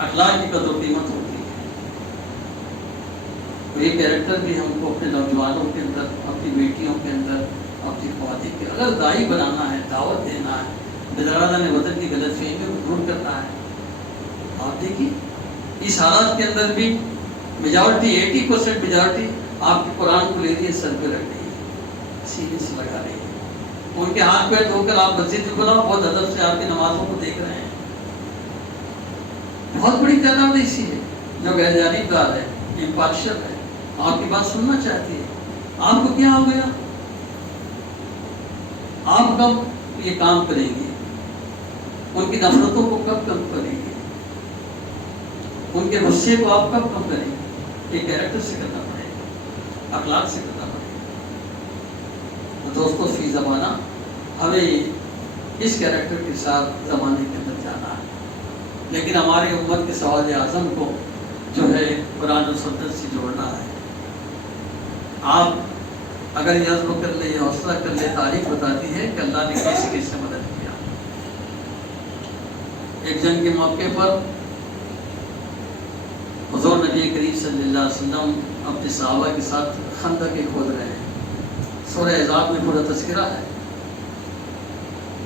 اخلاق کی قدر و قیمت ہوتی ہے. تو یہ کیریکٹر بھی ہم کو اپنے نوجوانوں کے اندر، اپنی بیٹیوں کے اندر، اپنی خواتین کے اگر داعی بنانا ہے، دعوت دینا ہے، بزرگان وطن کی غلط فہمیوں کو دور کرنا ہے. آپ دیکھیے اس حالات کے اندر بھی میجورٹی 80% میجورٹی آپ کے قرآن کو لے رہی ہے، سر پہ رکھ رہی ہے، سینے سے لگا رہی ہے. ان کے ہاتھ پہ دھو کر آپ مسجد میں بلاؤ، بہت ادب سے آپ کی نمازوں کو دیکھ رہے ہیں. بہت بڑی تعداد ایسی ہے جو غیر جانبدار ہے، امپارشل ہے، آپ کی بات سننا چاہتی ہے. آپ کو کیا ہو گیا؟ آپ کب یہ کام کریں گے؟ ان کی نفرتوں کو کب کم کریں گے؟ ان کے غصے کو آپ کب کم کریں گے؟ یہ کیریکٹر سے کرنا پڑے گا، اخلاق سے کرنا پڑے گا. تو دوستو فی زمانہ ہمیں اس کیریکٹر کے ساتھ زمانے کے اندر جانا ہے. لیکن ہماری امت کے سوال اعظم کو جو ہے قرآن و سنت سے جوڑنا ہے. آپ اگر یہ عزم کر لے، یہ حوصلہ کر لے، تاریخ بتاتی ہے کہ اللہ نے کیسے کیسے مدد کیا. ایک جنگ کے موقع پر حضور نبی کریم صلی اللہ علیہ وسلم اپنے صحابہ کے ساتھ خندق کھود رہے ہیں. سورہ احزاب میں پورا تذکرہ ہے.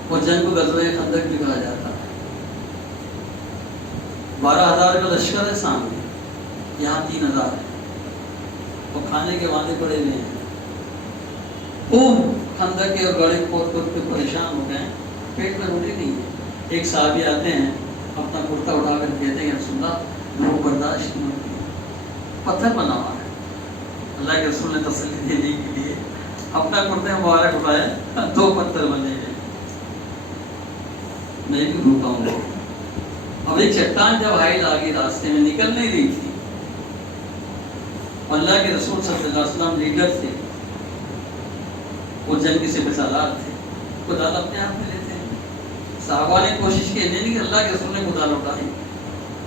وہ جنگ کو غزوہ خندق بھی کہا جاتا ہے. 12,000 کا لشکر ہے سامنے، یہاں 3,000 ہے. وہ کھانے کے وعدے پڑے ہوئے ہیں، خوب خندق کے اور گڑھے کھود کھود کے پریشان ہو گئے ہیں، پیٹ میں روٹی نہیں ہے. ایک صحابی آتے ہیں، اپنا کرتا اٹھا کر کہتے ہیں رسول اللہ وہ برداشت نہیں ہوتی، پتھر بنا ہوا ہے. اللہ کے رسول نے تسلی دینے کے لیے اپنا کرتا مبارک اٹھایا، 2 پتھر بنے ہیں. میں بھی بھوکا ہوں. اب ایک چٹان جب حائل آ گئی، راستے میں نکل نہیں رہی تھی. اللہ کے رسول صلی اللہ علیہ وسلم لیڈر تھے، وہ جنگ سے بسالار تھے، خدا اپنے ہاتھ میں لیتے ہیں. صحابہ نے کوشش کی نہیں کہ اللہ کے رسول نے خدا لوٹائی.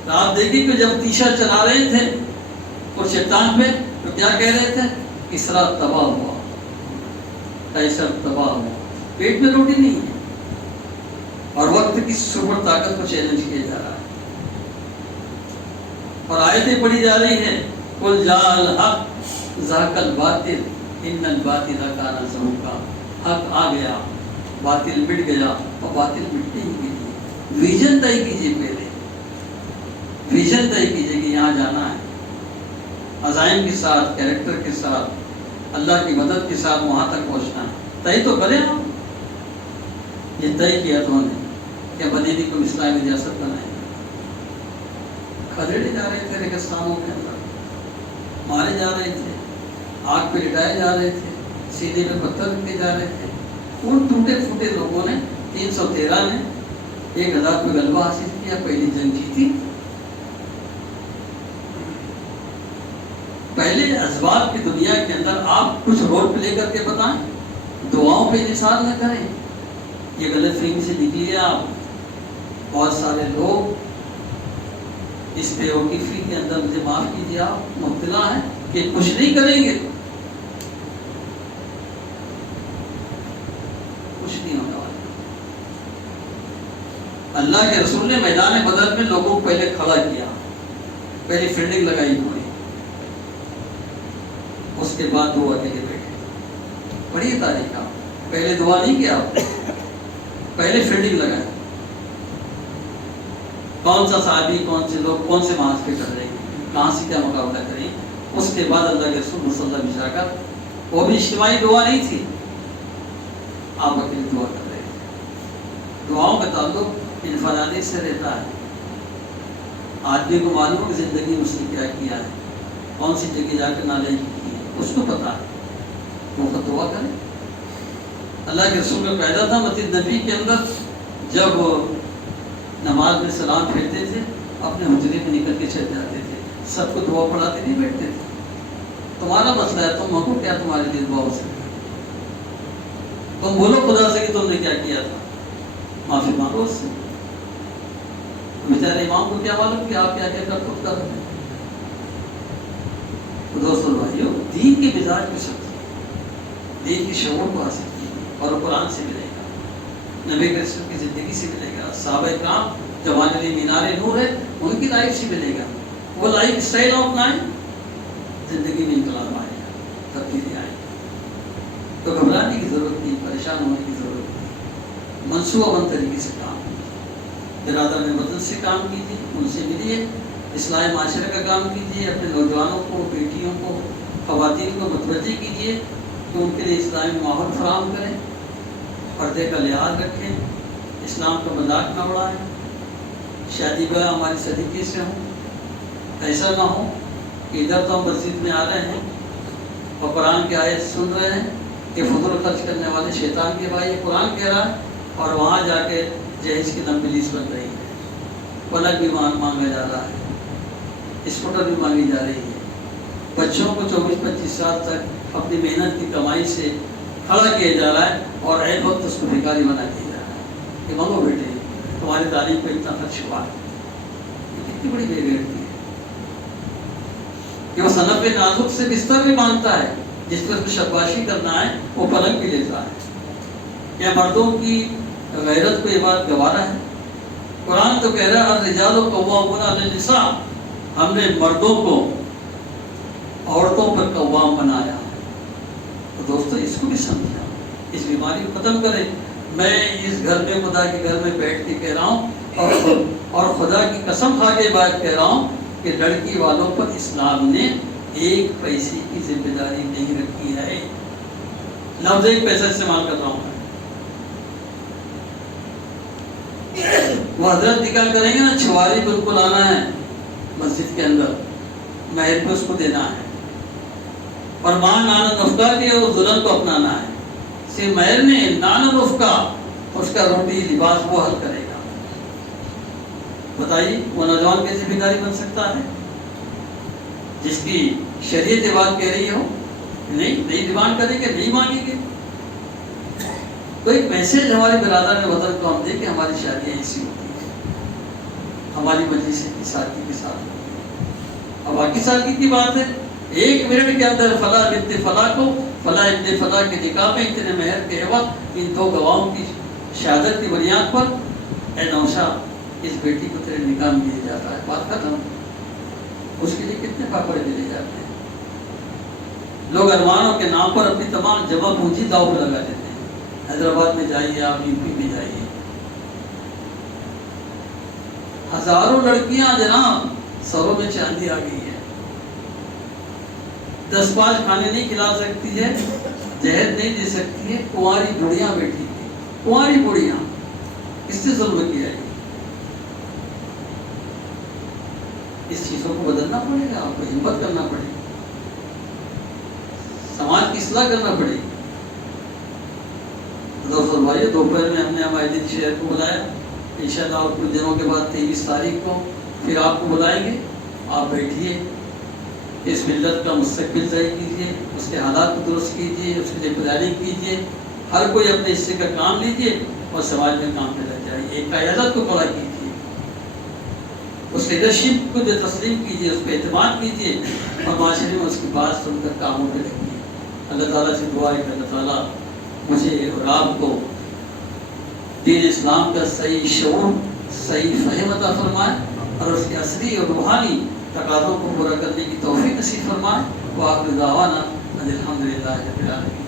تو آپ دیکھیں کہ جب تیشا چلا رہے تھے اور چٹان پہ تو کیا کہہ رہے تھے؟ کسرا تباہ ہوا، قیصر تباہ ہوا. پیٹ میں روٹی نہیں ہے اور وقت کی سپر طاقت کو چیلنج کیا جا رہا ہے. اور آیتیں پڑھی جا رہی ہیں، قل جاء الحق ذاق الباطل ان الباطل کان زہوقا. حق آ گیا، باطل مٹ گیا، اور باطل مٹنے ہی کے لیے ویژن طے کیجیے. پہلے ویژن طے کیجیے کہ یہاں جانا ہے، عزائم کے ساتھ، کیریکٹر کے ساتھ، اللہ کی مدد کے ساتھ وہاں تک پہنچنا ہے. طے تو کریں آپ. یہ طے کیا تو نے کہ مدینہ کو اسلامی ریاست بنائیں گے. کھدیڑے جا رہے تھے ریگستانوں کے اندر، مارے جا رہے تھے، آگ پہ لٹائے جا رہے تھے، سینے پہ پتھر رکھے جا رہے تھے. ان ٹوٹے پھوٹے لوگوں نے 313 نے 1000 پہ غلبہ حاصل کیا، پہلی جنگ جیتی. پہلے اسباب کی دنیا کے اندر آپ کچھ رول پلے کر کے بتائیں، دعاؤں پہ انحصار نہ کریں. یہ غلط فہمی سے نکلیے آپ. بہت سارے لوگ اس بے وقوفی کے اندر، مجھے معاف کیجیے، آپ مبتلا ہیں کہ کچھ نہیں کریں گے، کچھ نہیں ہونے والا. اللہ کے رسول نے میدان بدر میں لوگوں کو پہلے کھڑا کیا، پہلے فیلڈنگ لگائی پوری، اس کے بعد دعا کے لیے بیٹھے. پڑھیے تاریخ آپ. پہلے دعا نہیں کیا آپ، پہلے فیلڈنگ لگائی. کون سا صحابی، کون سے لوگ، کون سے محاذ پہ کر رہے ہیں، کہاں سے کیا مقابلہ کریں. اس کے بعد اللہ کے رسول صلی اللہ علیہ وسلم، وہ بھی اجتماعی دعا نہیں تھی، آپ اکیلے دعا کر رہے تھے. دعاؤں کا تعلق انفرادی سے رہتا ہے. آدمی کو معلوم ہے کہ زندگی میں اس نے کیا کیا ہے، کون سی جگہ جا کر نالائکی کی ہے، اس کو پتا ہے. وہ خود دعا کرے. اللہ کے رسول میں پیدا تھا مسجد نبی کے اندر، جب نماز میں سلام پھیرتے تھے اپنے حجرے میں نکل کے چل جاتے تھے. سب کو دعا پڑھاتے نہیں بیٹھتے تھے. تمہارا مسئلہ ہے، تم کو کیا تمہارے لیے دعا ہو سکتی ہے. تم بولو خدا سے کہ تم نے کیا کیا تھا، معافی مانگو اس سے. بیچارے امام کو کیا معلوم کہ آپ کیا کیا کر خود کر رہے ہیں. تو دوستو بھائیو، دین کے مزاج کو سمجھیں، دین کی شعور کو حاصل کیجیے، اور قرآن سے ملے گا، نبی کے رسول کی زندگی سے ملے گا، صحابہ کرام جو ہمارے لیے مینار نور ہے، ان کی لائف سے ملے گا، وہ لائف اسٹائل اپنائیں، زندگی میں انقلاب آئے گا، تبدیلی آئے گی۔ تو گھبرانے کی ضرورت نہیں، پریشان ہونے کی ضرورت نہیں، منصوبہ بند طریقے سے کام کیجیے، برادر وطن سے کام کیجیے، ان سے ملیے، اصلاح معاشرے کا کام کیجیے، اپنے نوجوانوں کو، بیٹیوں کو، خواتین کو متوجہ کیجیے کہ ان کے لیے اسلامی ماحول فراہم کریں، پردے کا لحاظ رکھیں، اسلام کا مذاق نہ اڑائیں، شادی بیاہ ہماری صدیقے سے ہوں، ایسا نہ ہو کہ ادھر تو ہم مسجد میں آ رہے ہیں اور قرآن کی آیت سن رہے ہیں کہ فضول خرچ کرنے والے شیطان کے بھائی، قرآن کہہ رہا ہے، اور وہاں جا کے جہیز کی نمبلیس بن رہی ہے، پلک بھی مانگا جا رہا ہے، اسکوٹر بھی مانگی جا رہی ہے، بچوں کو 24-25 سال تک اپنی محنت کی کمائی سے کھڑا کیا جا رہا ہے، اور ایک وقت اس کو بھکاری بنا دیا جا رہا ہے کہ مانگو بیٹے تمہاری تعلیم پہ اتنا خرچ ہوا ہے۔ یہ کتنی بڑی بے غیرتی ہے کہ وہ صنف نازک سے بستر بھی مانگتا ہے، جس پر اس کو شباشی کرنا ہے وہ پلنگ بھی لیتا ہے۔ کیا مردوں کی غیرت کو یہ بات گوارا ہے؟ قرآن تو کہہ رہا ہے الرجال قوامون علی النساء، ہم نے مردوں کو عورتوں پر قوام بنایا۔ تو دوستو اس کو بھی سمجھا، اس بیماری کو ختم کریں۔ میں اس گھر میں، خدا کے گھر میں بیٹھ کے کہہ رہا ہوں اور خدا کی قسم کھا کے بات کہہ رہا ہوں کہ لڑکی والوں پر اسلام نے ایک پیسے کی ذمہ داری نہیں رکھی ہے۔ لفظ ایک پیسہ استعمال کر رہا ہوں۔ وہ حضرت نکاح کریں گے نا، چھواری کو ان کو لانا ہے مسجد کے اندر، مہر کو اس کو دینا ہے، اور ماں نانا نفقہ کے اس دلہن کو اپنانا ہے، صرف مہر نے نانا نفقہ، اس کا روٹی لباس وہ حل کرے گا۔ بتائیے وہ نوجوان کیسے بیداری بن سکتا ہے جس کی شریعت یہ بات کہہ رہی ہو نہیں ڈیمانڈ کریں گے، نہیں مانگیں گے؟ تو ایک میسج ہمارے برادران وطن کو ہم دیں کہ ہماری شادیاں ایسی ہوتی ہیں، ہماری مجلسیں کی سادگی کے ساتھ ہوتی ہیں۔ اب باقی سادگی کی بات ہے، 1 منٹ کے اندر فلاں بنت فلاں کو فلاں ابن فلاں کے نکاح میں اتنے مہر کے عوض ان 2 گواہوں کی شہادت کی بنیاد پر اے نوشاد اس بیٹی کو تیرے نکاح میں دیا جاتا ہے، بات ختم۔ اس کے لیے کتنے پاپڑ ملے جاتے ہیں؟ لوگ ارمانوں کے نام پر اپنی تمام جمع پونجی داؤ پہ لگا دیتے ہیں۔ حیدرآباد میں جائیے، آپ یو پی میں جائیے، ہزاروں لڑکیاں جناب سروں میں چاندی آ گئی ہے، 10-5 کھانے نہیں کھلا سکتی ہے، جہیز نہیں دے سکتی ہے، کنواری بڑیاں بیٹھی تھی، کنواری بڑیاں، اس سے ظلم کیا ہے۔ اس چیزوں کو بدلنا پڑے گا، آپ کو ہمت کرنا پڑے گا، سماج کی اصلاح کرنا پڑے گی۔ دوستو بھائیو، دوپہر میں ہم نے ہمارے دن شہر کو بلایا، انشاءاللہ اور کچھ دنوں کے بعد 23 تاریخ کو پھر آپ کو بلائیں گے۔ آپ بیٹھیے، اس ملت کا مستقبل طے کیجیے، اس کے حالات کو درست کیجیے، اس کے لیے پلاننگ کیجیے، ہر کوئی اپنے حصے کا کام لیجیے اور سماج میں کام پہ لگ جائیے۔ ایک قیادت کو کھڑا کیجیے، اس لیڈرشپ کو تسلیم کیجیے، اس پہ اعتماد کیجیے اور معاشرے میں اس کی بات سن کر کاموں پہ لگیے۔ اللہ تعالیٰ سے دعا ہے کہ اللہ تعالیٰ مجھے اور آپ کو دین اسلام کا صحیح شعور، صحیح فہم عطا فرمائے اور اس کے اصلی اور روحانی تقاضوں کو پورا کرنے کی توفیق نصیب فرمائے۔ وآخر دعوانا ان الحمد للہ رب العالمین۔